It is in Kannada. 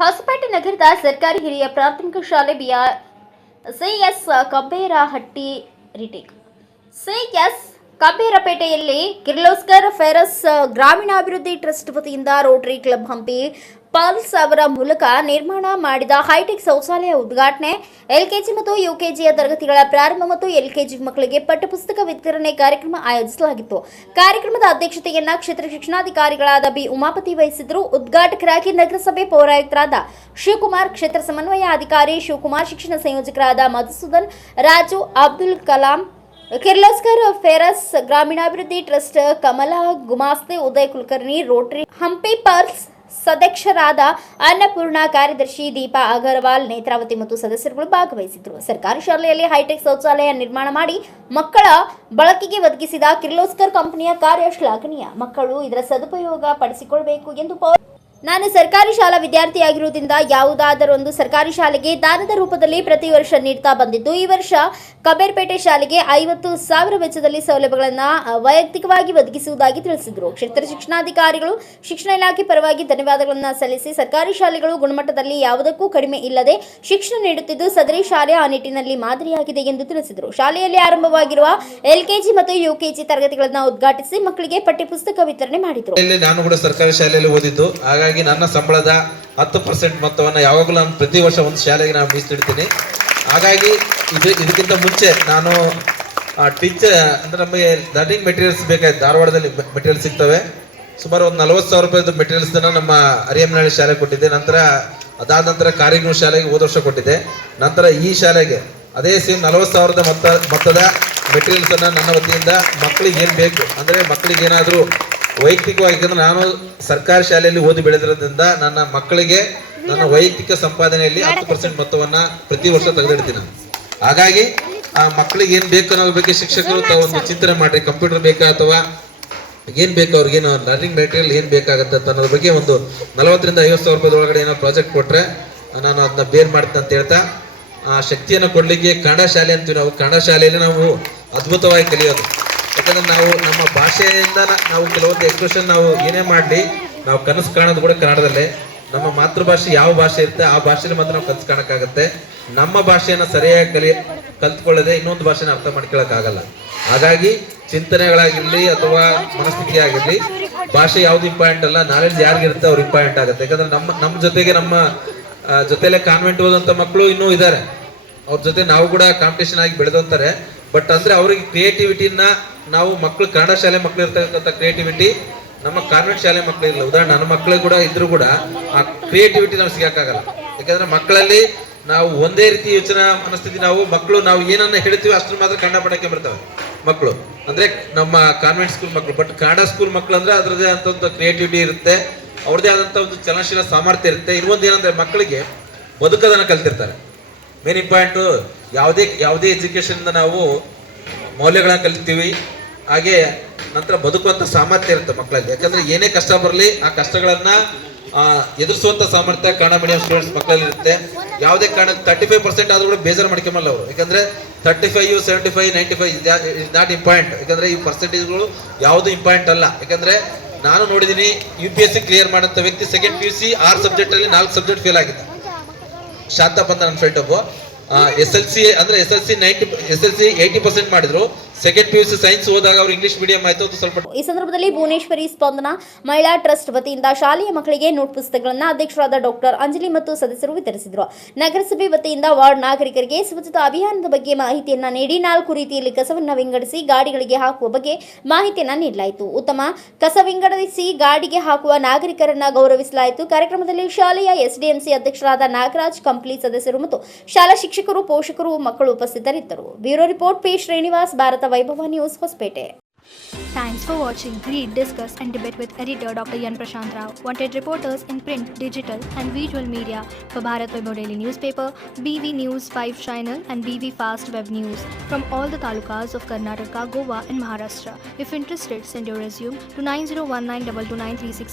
ಹೊಸಪೇಟೆ ನಗರದ ಸರ್ಕಾರಿ ಹಿರಿಯ ಪ್ರಾಥಮಿಕ ಶಾಲೆ ಸಿಎಸ್ ಕಬ್ಬೇರಹಟ್ಟಿ ರಿಟೇಕ್ ಸಿಎಸ್ ಕಬ್ಬೇರಪೇಟೆಯಲ್ಲಿ ಕಿರ್ಲೋಸ್ಕರ್ ಫೆರಸ್ ಗ್ರಾಮೀಣಾಭಿವೃದ್ಧಿ ಟ್ರಸ್ಟ್ ವತಿಯಿಂದ ರೋಟರಿ ಕ್ಲಬ್ ಹಂಪಿ ಪಲ್ಸ್ ಅವರ ಮೂಲಕ ನಿರ್ಮಾಣ ಮಾಡಿದ ಹೈಟೆಕ್ ಶೌಚಾಲಯ ಉದ್ಘಾಟನೆ, ಎಲ್ಕೆಜಿ ಮತ್ತು ಯುಕೆಜಿಯ ತರಗತಿಗಳ ಪ್ರಾರಂಭ ಮತ್ತು ಎಲ್ಕೆಜಿ ಮಕ್ಕಳಿಗೆ ಪಠ್ಯಪುಸ್ತಕ ವಿತರಣೆ ಕಾರ್ಯಕ್ರಮ ಆಯೋಜಿಸಲಾಗಿತ್ತು. ಕಾರ್ಯಕ್ರಮದ ಅಧ್ಯಕ್ಷತೆಯನ್ನ ಕ್ಷೇತ್ರ ಶಿಕ್ಷಣಾಧಿಕಾರಿಗಳಾದ ಬಿ ಉಮಾಪತಿ ವಹಿಸಿದ್ರು. ಉದ್ಘಾಟಕರಾಗಿ ನಗರಸಭೆ ಪೌರಾಯುಕ್ತರಾದ ಶಿವಕುಮಾರ್, ಕ್ಷೇತ್ರ ಸಮನ್ವಯ ಅಧಿಕಾರಿ ಶಿವಕುಮಾರ್, ಶಿಕ್ಷಣ ಸಂಯೋಜಕರಾದ ಮಧುಸೂದನ್, ರಾಜು, ಅಬ್ದುಲ್ ಕಲಾಂ, ಕಿರ್ಲೋಸ್ಕರ್ ಫೆರಸ್ ಗ್ರಾಮೀಣಾಭಿವೃದ್ಧಿ ಟ್ರಸ್ಟ್ ಕಮಲಾ ಗುಮಾಸ್ತೆ, ಉದಯ್ ಕುಲಕರ್ಣಿ, ರೋಟರಿ ಹಂಪಿ ಪಲ್ಸ್ ಸದಸ್ಯರಾದ ಅನ್ನಪೂರ್ಣ, ಕಾರ್ಯದರ್ಶಿ ದೀಪಾ ಅಗರ್ವಾಲ್, ನೇತ್ರಾವತಿ ಮತ್ತು ಸದಸ್ಯರುಗಳು ಭಾಗವಹಿಸಿದ್ದರು. ಸರ್ಕಾರಿ ಶಾಲೆಯಲ್ಲಿ ಹೈಟೆಕ್ ಶೌಚಾಲಯ ನಿರ್ಮಾಣ ಮಾಡಿ ಮಕ್ಕಳ ಬಳಕೆಗೆ ಒದಗಿಸಿದ ಕಿರ್ಲೋಸ್ಕರ್ ಕಂಪನಿಯ ಕಾರ್ಯ ಶ್ಲಾಘನೀಯ. ಮಕ್ಕಳು ಇದರ ಸದುಪಯೋಗ ಪಡಿಸಿಕೊಳ್ಳಬೇಕು ಎಂದು ನಾನು ಸರ್ಕಾರಿ ಶಾಲಾ ವಿದ್ಯಾರ್ಥಿಯಾಗಿರುವುದರಿಂದ ಯಾವುದಾದರೊಂದು ಸರ್ಕಾರಿ ಶಾಲೆಗೆ ದಾನದ ರೂಪದಲ್ಲಿ ಪ್ರತಿ ವರ್ಷ ನೀಡ್ತಾ ಬಂದಿದ್ದು, ಈ ವರ್ಷ ಕಬ್ಬೇರಪೇಟೆ ಶಾಲೆಗೆ 50,000 ವೆಚ್ಚದಲ್ಲಿ ಸೌಲಭ್ಯಗಳನ್ನು ವೈಯಕ್ತಿಕವಾಗಿ ಒದಗಿಸುವುದಾಗಿ ತಿಳಿಸಿದರು. ಕ್ಷೇತ್ರ ಶಿಕ್ಷಣಾಧಿಕಾರಿಗಳು ಶಿಕ್ಷಣ ಇಲಾಖೆ ಪರವಾಗಿ ಧನ್ಯವಾದಗಳನ್ನು ಸಲ್ಲಿಸಿ, ಸರ್ಕಾರಿ ಶಾಲೆಗಳು ಗುಣಮಟ್ಟದಲ್ಲಿ ಯಾವುದಕ್ಕೂ ಕಡಿಮೆ ಇಲ್ಲದೆ ಶಿಕ್ಷಣ ನೀಡುತ್ತಿದ್ದು, ಸದರಿ ಶಾಲೆ ಆ ನಿಟ್ಟಿನಲ್ಲಿ ಮಾದರಿಯಾಗಿದೆ ಎಂದು ತಿಳಿಸಿದರು. ಶಾಲೆಯಲ್ಲಿ ಆರಂಭವಾಗಿರುವ ಎಲ್ಕೆಜಿ ಮತ್ತು ಯುಕೆಜಿ ತರಗತಿಗಳನ್ನು ಉದ್ಘಾಟಿಸಿ ಮಕ್ಕಳಿಗೆ ಪಠ್ಯಪುಸ್ತಕ ವಿತರಣೆ ಮಾಡಿದರು. ನಾನು ಕೂಡ ಸರ್ಕಾರಿ ಶಾಲೆಯಲ್ಲಿ ಓದಿದ್ದು, ಹಾಗಾಗಿ ನನ್ನ ಸಂಬಳದ 10% ಮೊತ್ತವನ್ನು ಯಾವಾಗಲೂ ನಾನು ಪ್ರತಿ ವರ್ಷ ಒಂದು ಶಾಲೆಗೆ ನಾನು ಮೀಸಲಿಡ್ತೀನಿ. ಹಾಗಾಗಿ ಇದಕ್ಕಿಂತ ಮುಂಚೆ ನಾನು ಟೀಚರ್ ಅಂದರೆ ನಮಗೆ ಲರ್ನಿಂಗ್ ಮೆಟೀರಿಯಲ್ಸ್ ಬೇಕಾಯ್ತು. ಧಾರವಾಡದಲ್ಲಿ ಮೆಟೀರಿಯಲ್ಸ್ ಸಿಗ್ತವೆ. ಸುಮಾರು ಒಂದು 40,000 ರೂಪಾಯಿದು ಮೆಟೀರಿಯಲ್ಸ್ನ ನಮ್ಮ ಅರಿಯಮ್ಮನಹಳ್ಳಿ ಶಾಲೆ ಕೊಟ್ಟಿದ್ದೆ. ಅದಾದ ನಂತರ ಕಾರಿಗ್ನೂರು ಶಾಲೆಗೆ ಹೋದ ವರ್ಷ ಕೊಟ್ಟಿದ್ದೆ. ನಂತರ ಈ ಶಾಲೆಗೆ ಅದೇ ಸೇಮ್ 40,000 ಮೊತ್ತದ ಮೆಟೀರಿಯಲ್ಸನ್ನು ನನ್ನ ವತಿಯಿಂದ ಮಕ್ಕಳಿಗೆ ಏನು ಬೇಕು ಅಂದರೆ ಮಕ್ಕಳಿಗೆ ಏನಾದರೂ ವೈಯಕ್ತಿಕವಾಗಿ, ಯಾಕಂದ್ರೆ ನಾನು ಸರ್ಕಾರಿ ಶಾಲೆಯಲ್ಲಿ ಓದಿ ಬೆಳೆದಿರೋದ್ರಿಂದ ನನ್ನ ಮಕ್ಕಳಿಗೆ ನನ್ನ ವೈಯಕ್ತಿಕ ಸಂಪಾದನೆಯಲ್ಲಿ 10% ಮೊತ್ತವನ್ನು ಪ್ರತಿ ವರ್ಷ ತೆಗೆದಿಡ್ತೀನಿ. ಹಾಗಾಗಿ ಆ ಮಕ್ಕಳಿಗೆ ಏನು ಬೇಕು ಅನ್ನೋದ್ರ ಬಗ್ಗೆ ಶಿಕ್ಷಕರು ಒಂದು ಚಿಂತನೆ ಮಾಡ್ರಿ. ಕಂಪ್ಯೂಟರ್ ಬೇಕಾ ಅಥವಾ ಏನು ಬೇಕು, ಅವ್ರಿಗೇನು ಲರ್ನಿಂಗ್ ಮೆಟೀರಿಯಲ್ ಏನು ಬೇಕಾಗುತ್ತೆ ಅಂತ ಅನ್ನೋದ್ರ ಬಗ್ಗೆ ಒಂದು 40,000 ರಿಂದ 50,000 ರೂಪಾಯಿ ಒಳಗಡೆ ಏನೋ ಪ್ರಾಜೆಕ್ಟ್ ಕೊಟ್ಟರೆ ನಾನು ಅದನ್ನ ಬೇರ್ ಮಾಡ್ತೀನಿ ಅಂತ ಹೇಳ್ತಾ, ಆ ಶಕ್ತಿಯನ್ನು ಕೊಡಲಿಕ್ಕೆ ಕನ್ನಡ ಶಾಲೆ ಅಂತೀವಿ ನಾವು. ಕನ್ನಡ ಶಾಲೆಯಲ್ಲಿ ನಾವು ಅದ್ಭುತವಾಗಿ ಕಲಿಯೋದು. ಯಾಕಂದ್ರೆ ನಾವು ನಮ್ಮ ಭಾಷೆಯಿಂದ ನಾವು ಕೆಲವೊಂದು ಎಕ್ಸ್ಪ್ರೆಷನ್ ನಾವು ಏನೇ ಮಾಡಲಿ ನಾವು ಕನಸು ಕಾಣೋದು ಕೂಡ ಕನ್ನಡದಲ್ಲೇ. ನಮ್ಮ ಮಾತೃಭಾಷೆ ಯಾವ ಭಾಷೆ ಇರುತ್ತೆ ಆ ಭಾಷೆಯಲ್ಲಿ ಮಾತ್ರ ನಾವು ಕನಸು ಕಾಣಕ್ಕಾಗತ್ತೆ. ನಮ್ಮ ಭಾಷೆಯನ್ನು ಸರಿಯಾಗಿ ಕಲ್ತ್ಕೊಳ್ಳದೆ ಇನ್ನೊಂದು ಭಾಷೆನ ಅರ್ಥ ಮಾಡ್ಕೊಳ್ಳೋಕ್ಕಾಗಲ್ಲ. ಹಾಗಾಗಿ ಚಿಂತನೆಗಳಾಗಿರ್ಲಿ ಅಥವಾ ಮನಸ್ಥಿತಿ ಆಗಿರ್ಲಿ, ಭಾಷೆ ಯಾವ್ದು ಇಂಪಾರ್ಟೆಂಟ್ ಅಲ್ಲ, ನಾಲೆಡ್ಜ್ ಯಾರಿಗಿರುತ್ತೆ ಅವ್ರು ಇಂಪಾರ್ಟೆಂಟ್ ಆಗುತ್ತೆ. ಯಾಕಂದ್ರೆ ನಮ್ಮ ಜೊತೆಗೆ ನಮ್ಮ ಜೊತೆಲೆ ಕಾನ್ವೆಂಟ್ ಓದಂಥ ಮಕ್ಕಳು ಇನ್ನೂ ಇದ್ದಾರೆ. ಅವ್ರ ಜೊತೆ ನಾವು ಕೂಡ ಕಾಂಪಿಟೇಷನ್ ಆಗಿ ಬೆಳೆದಂತಾರೆ. ಬಟ್ ಅಂದ್ರೆ ಅವ್ರಿಗೆ ಕ್ರಿಯೇಟಿವಿಟಿನ ನಾವು ಮಕ್ಕಳು ಕನ್ನಡ ಶಾಲೆ ಮಕ್ಕಳು ಇರ್ತಕ್ಕಂಥ ಕ್ರಿಯೇಟಿವಿಟಿ ನಮ್ಮ ಕಾನ್ವೆಂಟ್ ಶಾಲೆ ಮಕ್ಕಳು ಇರಲಿಲ್ಲ. ಉದಾಹರಣೆ ನನ್ನ ಮಕ್ಕಳು ಕೂಡ ಇದ್ರು ಕೂಡ ಆ ಕ್ರಿಯೇಟಿವಿಟಿ ನಾವು ಸಿಗಕ್ಕಾಗಲ್ಲ. ಯಾಕಂದ್ರೆ ಮಕ್ಕಳಲ್ಲಿ ನಾವು ಒಂದೇ ರೀತಿ ಯೋಚನಾ ಮನಸ್ಥಿತಿ, ಮಕ್ಕಳು ನಾವು ಏನನ್ನ ಹೇಳ್ತೀವಿ ಅಷ್ಟ್ರ ಮಾತ್ರ ಕನ್ನಡ ಪಡಕ್ಕೆ ಬರ್ತವೆ ಮಕ್ಕಳು. ಅಂದ್ರೆ ನಮ್ಮ ಕಾನ್ವೆಂಟ್ ಸ್ಕೂಲ್ ಮಕ್ಕಳು. ಬಟ್ ಕನ್ನಡ ಸ್ಕೂಲ್ ಮಕ್ಕಳು ಅಂದ್ರೆ ಅದರದೇ ಆದಂತ ಒಂದು ಕ್ರಿಯೇಟಿವಿಟಿ ಇರುತ್ತೆ, ಅವ್ರದೇ ಆದಂತ ಒಂದು ಚಲನಶೀಲ ಸಾಮರ್ಥ್ಯ ಇರುತ್ತೆ. ಇನ್ನೊಂದು ಏನಂದ್ರೆ ಮಕ್ಕಳಿಗೆ ಬದುಕೋದನ್ನ ಕಲ್ತಿರ್ತಾರೆ. ಮೇನ್ ಇಂಪಾರ್ಟೆಂಟು ಯಾವುದೇ ಎಜುಕೇಶನ್ ನಾವು ಮೌಲ್ಯಗಳನ್ನ ಕಲಿತೀವಿ, ಹಾಗೆ ನಂತರ ಬದುಕುವಂಥ ಸಾಮರ್ಥ್ಯ ಇರುತ್ತೆ ಮಕ್ಕಳಲ್ಲಿ. ಯಾಕಂದ್ರೆ ಏನೇ ಕಷ್ಟ ಬರಲಿ ಆ ಕಷ್ಟಗಳನ್ನ ಎದುರಿಸುವಂಥ ಸಾಮರ್ಥ್ಯ ಕನ್ನಡ ಮೀಡಿಯಂ ಸ್ಟೂಡೆಂಟ್ಸ್ ಮಕ್ಕಳಲ್ಲಿ ಇರುತ್ತೆ. ಯಾವುದೇ ಕಾರಣ 35% ಆದ್ರೂ ಕೂಡ ಬೇಜಾರು ಮಾಡ್ಕೊಂಬಲ್ಲ ಅವರು. ಯಾಕಂದ್ರೆ 35, 75, 95 ಇಸ್ ನಾಟ್ ಇಂಪಾರ್ಟೆಂಟ್. ಯಾಕಂದ್ರೆ ಈ ಪರ್ಸೆಂಟೇಜ್ಗಳು ಯಾವುದು ಇಂಪಾರ್ಟೆಂಟ್ ಅಲ್ಲ. ಯಾಕಂದ್ರೆ ನಾನು ನೋಡಿದ್ದೀನಿ UPSC ಕ್ಲಿಯರ್ ಮಾಡೋಂಥ ವ್ಯಕ್ತಿ ಸೆಕೆಂಡ್ PUC 6 ಸಬ್ಜೆಕ್ಟಲ್ಲಿ 4 ಸಬ್ಜೆಕ್ಟ್ ಫೇಲ್ ಆಗಿದೆ. ಶಾಂತಪ್ಪ ನನ್ನ ಫ್ರೆಂಡ್ ಒಬ್ಬ SLC 80% ಮಾಡಿದ್ರು. ಸೆಕೆಂಡ್ PUC ಸೈನ್ಸ್ ಹೋದಾಗ ಅವರು ಇಂಗ್ಲಿಷ್ ಮೀಡಿಯಂ ಆಯ್ತು. ಅದು ಸ್ವಲ್ಪ. ಈ ಸಂದರ್ಭದಲ್ಲಿ ಭುವನೇಶ್ವರಿ ಸ್ಪಂದನ ಮಹಿಳಾ ಟ್ರಸ್ಟ್ ವತಿಯಿಂದ ಶಾಲೆಯ ಮಕ್ಕಳಿಗೆ ನೋಟ್ ಪುಸ್ತಕಗಳನ್ನು ಅಧ್ಯಕ್ಷರಾದ ಡಾಕ್ಟರ್ ಅಂಜಲಿ ಮತ್ತು ಸದಸ್ಯರು ವಿತರಿಸಿದರು. ನಗರಸಭೆ ವತಿಯಿಂದ ವಾರ್ಡ್ ನಾಗರಿಕರಿಗೆ ಸ್ವಚ್ಛತಾ ಅಭಿಯಾನದ ಬಗ್ಗೆ ಮಾಹಿತಿಯನ್ನ ನೀಡಿ 4 ರೀತಿಯಲ್ಲಿ ಕಸವನ್ನು ವಿಂಗಡಿಸಿ ಗಾಡಿಗಳಿಗೆ ಹಾಕುವ ಬಗ್ಗೆ ಮಾಹಿತಿಯನ್ನ ನೀಡಲಾಯಿತು. ಉತ್ತಮ ಕಸ ವಿಂಗಡಿಸಿ ಗಾಡಿಗೆ ಹಾಕುವ ನಾಗರಿಕರನ್ನ ಗೌರವಿಸಲಾಯಿತು. ಕಾರ್ಯಕ್ರಮದಲ್ಲಿ ಶಾಲೆಯ SDMC ಅಧ್ಯಕ್ಷರಾದ ನಾಗರಾಜ್, ಕಂಪ್ಲಿ ಸದಸ್ಯರು ಮತ್ತು ಶಾಲಾ ಶಿಕ್ಷಕರು, ಪೋಷಕರು, ಮಕ್ಕಳು ಉಪಸ್ಥಿತರಿದ್ದರು. Bureau report P Srinivas, Bharat Vaibhav news, Hosapete. Thanks for watching. Read, discuss and debate with editor Dr. Yan Prashant Rao. Wanted reporters in print, digital and visual media for Bharat Vaibhav Daily Newspaper, BV News 5 Channel and BV Fast Web News from all the talukas of Karnataka, Goa and Maharashtra. If interested, send your resume to 9019229369.